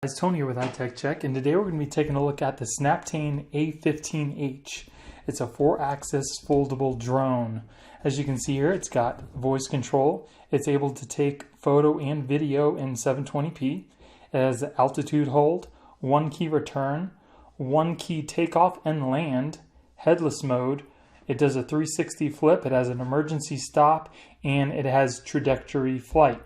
It's Tony here with iTech Check, and today we're going to be taking a look at the Snaptain A15H. It's a 4-axis foldable drone. As you can see here, it's got voice control. It's able to take photo and video in 720p. It has altitude hold, 1 key return, 1 key takeoff and land, headless mode. It does a 360 flip. It has an emergency stop, and it has trajectory flight,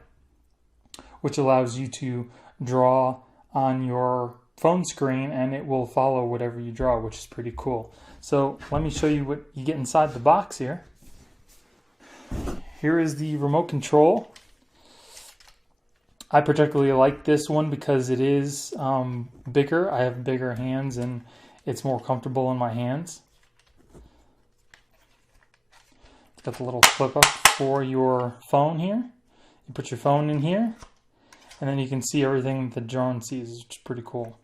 which allows you to draw on your phone screen and it will follow whatever you draw, which is pretty cool. So let me show you what you get inside the box here. Here is the remote control. I particularly like this one because it is bigger. I have bigger hands and it's more comfortable in my hands. It's got the little flip up for your phone here. You put your phone in here, and then you can see everything the drone sees, which is pretty cool.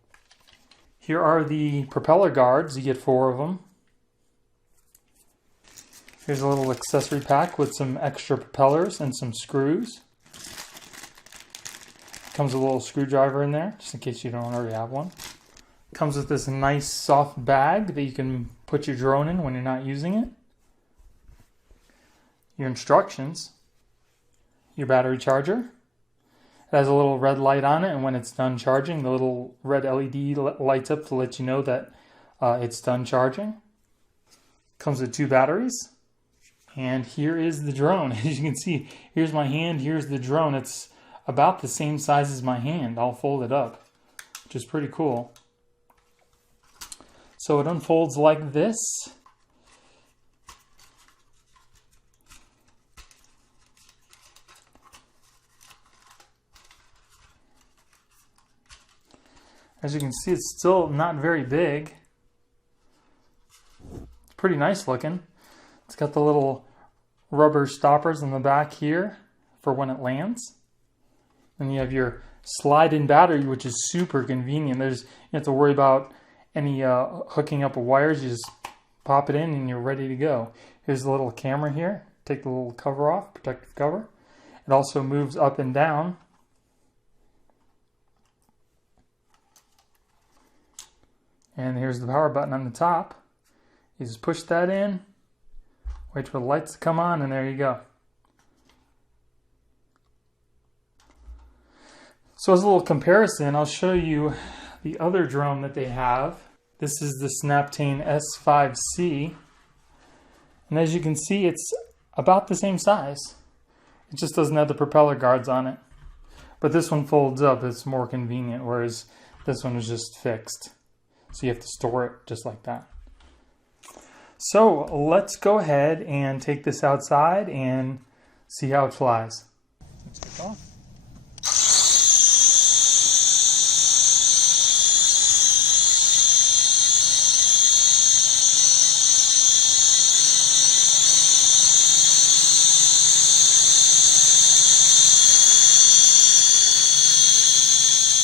Here are the propeller guards. You get 4 of them. Here's a little accessory pack with some extra propellers and some screws. Comes with a little screwdriver in there, just in case you don't already have one. Comes with this nice soft bag that you can put your drone in when you're not using it. Your instructions. Your battery charger. It has a little red light on it, and when it's done charging, the little red LED lights up to let you know that it's done charging. Comes with 2 batteries. And here is the drone. As you can see, here's my hand, here's the drone. It's about the same size as my hand, all folded up, which is pretty cool. So it unfolds like this. As you can see, it's still not very big. It's pretty nice looking. It's got the little rubber stoppers in the back here for when it lands. Then you have your slide-in battery, which is super convenient. You don't have to worry about any hooking up of wires. You just pop it in and you're ready to go. Here's the little camera here. Take the little cover off, protective cover. It also moves up and down. And here's the power button on the top. You just push that in, wait for the lights to come on, and there you go. So as a little comparison, I'll show you the other drone that they have. This is the Snaptain S5C. And as you can see, it's about the same size. It just doesn't have the propeller guards on it. But this one folds up, it's more convenient, whereas this one is just fixed. So you have to store it just like that. So let's go ahead and take this outside and see how it flies. Let's kick off.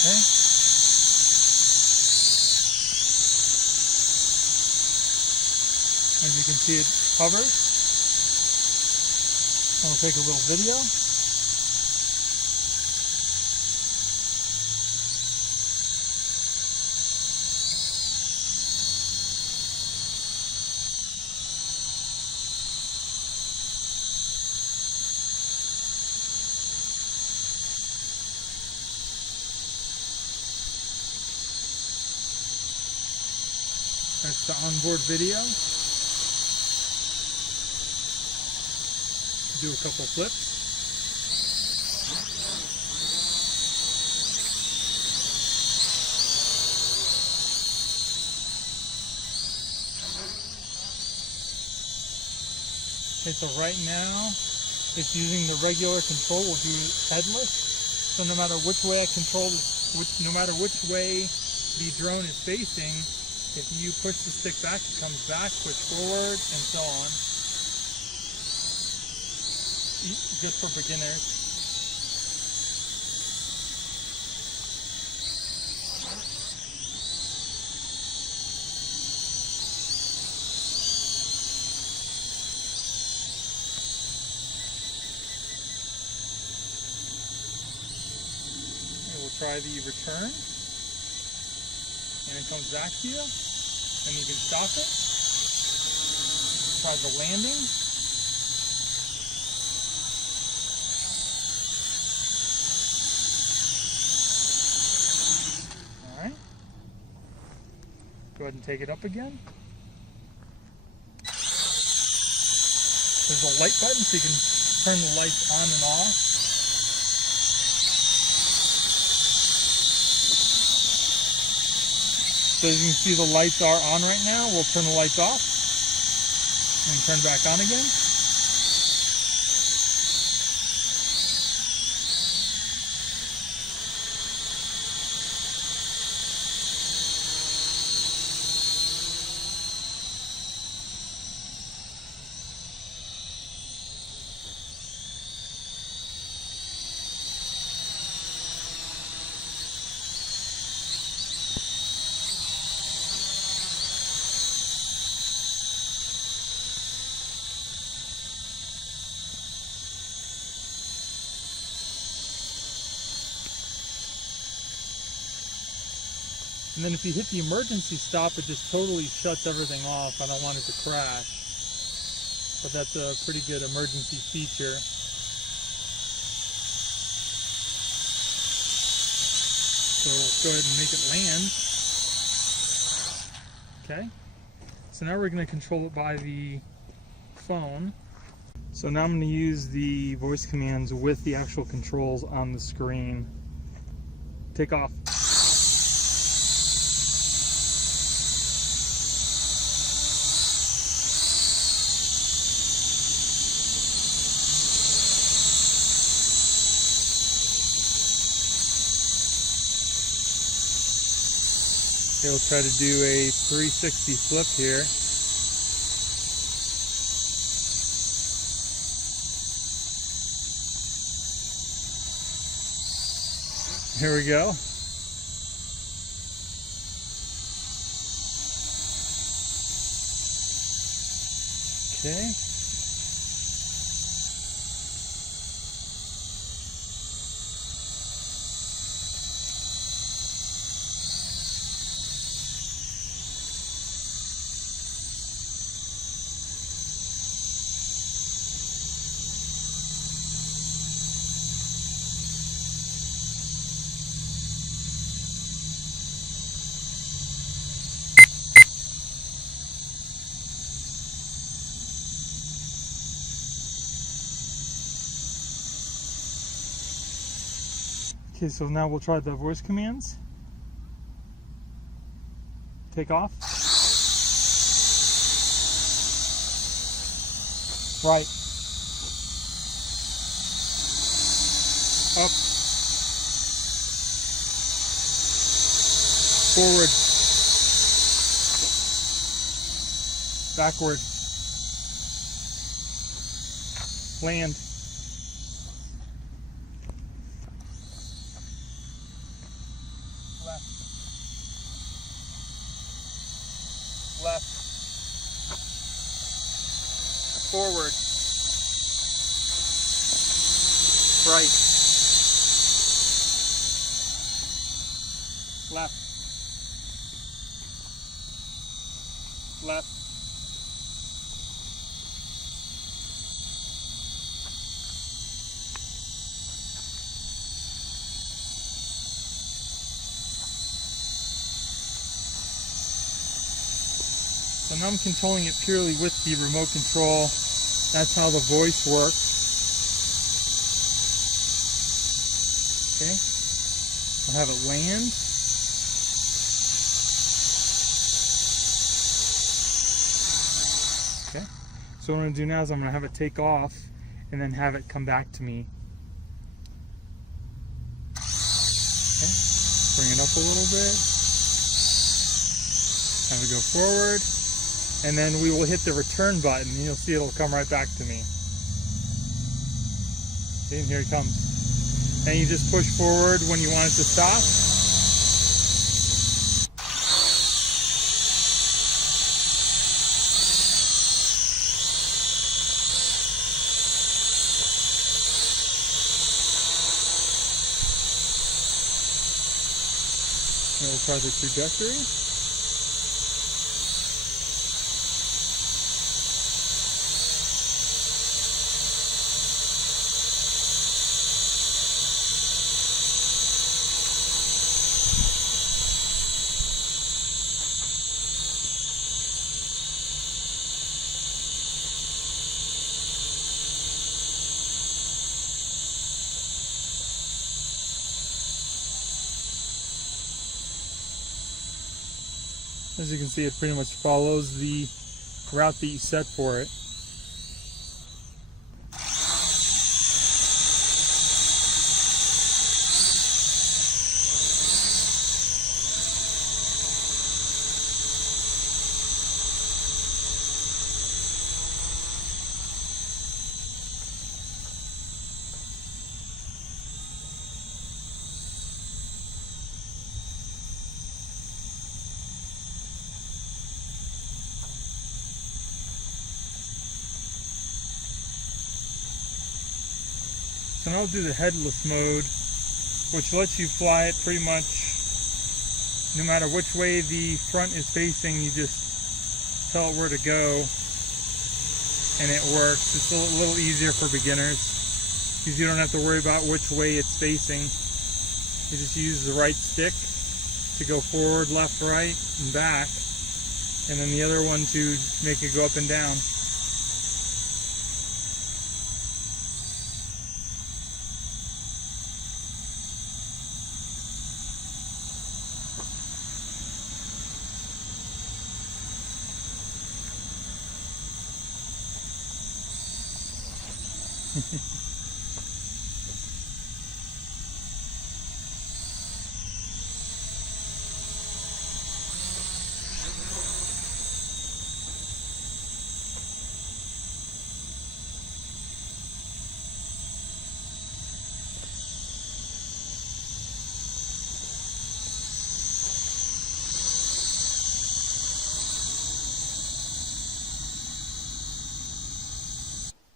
Okay. As you can see, it hovers. I'll take a little video. That's the onboard video. Do a couple flips. Okay, so right now it's using the regular control. We'll do headless. So no matter which way I control, no matter which way the drone is facing, if you push the stick back, it comes back, push forward, and so on. Good for beginners. We'll try the return. and it comes back to you, and you can stop it. Try the landing. Alright. Go ahead and take it up again. There's a light button so you can turn the lights on and off. So as you can see, the lights are on right now. We'll turn the lights off and turn back on again. And then if you hit the emergency stop, it just totally shuts everything off. I don't want it to crash. But that's a pretty good emergency feature. So we'll go ahead and make it land. Okay. So now we're going to control it by the phone. So now I'm going to use the voice commands with the actual controls on the screen. Take off. Okay, we'll try to do a 360 flip here. Here we go. Okay. Okay, so now we'll try the voice commands. Take off. Right. Up. Forward. Backward. Land. Left, forward, right, left, left, So now I'm controlling it purely with the remote control. That's how the voice works. Okay, I'll have it land. Okay, so what I'm going to do now is I'm going to have it take off and then have it come back to me. Okay, bring it up a little bit. Have it go forward. And then we will hit the return button and you'll see it'll come right back to me. See, and here it comes. And you just push forward when you want it to stop. We'll try the trajectory. As you can see, it pretty much follows the route that you set for it. So now I'll do the headless mode, which lets you fly it pretty much no matter which way the front is facing. You just tell it where to go and it works. It's a little easier for beginners because you don't have to worry about which way it's facing. You just use the right stick to go forward, left, right, and back, and then the other one to make it go up and down.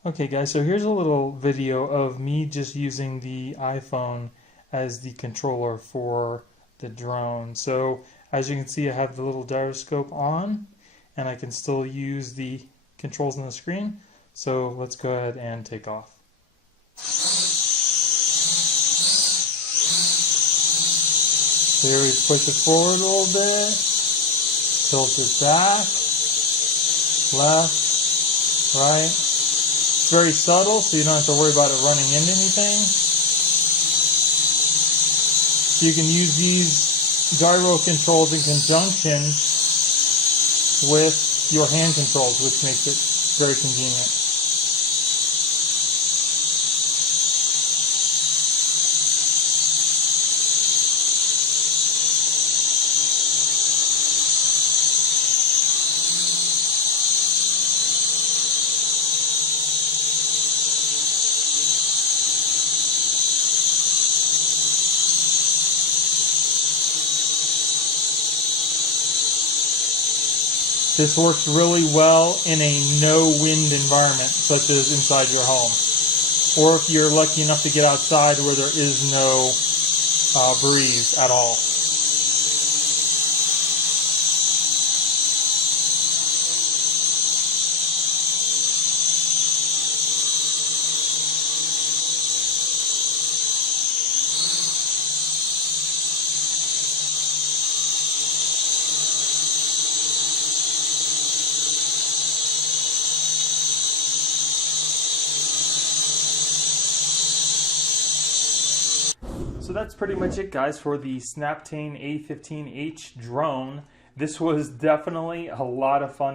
Okay guys, so here's a little video of me just using the iPhone as the controller for the drone. So as you can see, I have the little gyroscope on and I can still use the controls on the screen. So let's go ahead and take off. So here we push it forward a little bit, tilt it back, left, right. Very subtle, so you don't have to worry about it running into anything. You can use these gyro controls in conjunction with your hand controls, which makes it very convenient. This works really well in a no-wind environment, such as inside your home. Or if you're lucky enough to get outside where there is no breeze at all. So that's pretty much it, guys, for the Snaptain A15H drone. This was definitely a lot of fun.